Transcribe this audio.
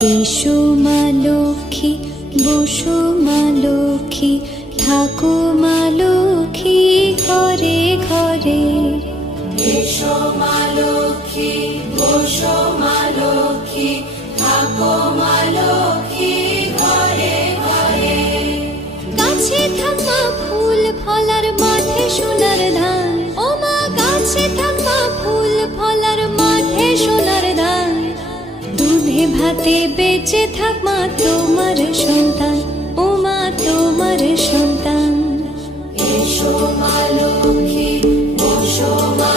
এসো মা লক্ষ্মী, বসো মা লক্ষ্মী, থাকো মা লক্ষ্মী ঘরে ঘরে। এসো মা লক্ষ্মী, বসো মা লক্ষ্মী, থাকো মা লক্ষ্মী ঘরে ঘরে। গাছে থাক মা ফুল ফলার, মাঠে সোনার ধান। ও মা গাছে থাক মা ফুল ফলার, মাঠে সোনার ধান। দুধে ভাতে বেঁচে থাক মা তোমার সন্তান, ও মা তোমার সন্তান। এসো মা লক্ষ্মী, বসো মা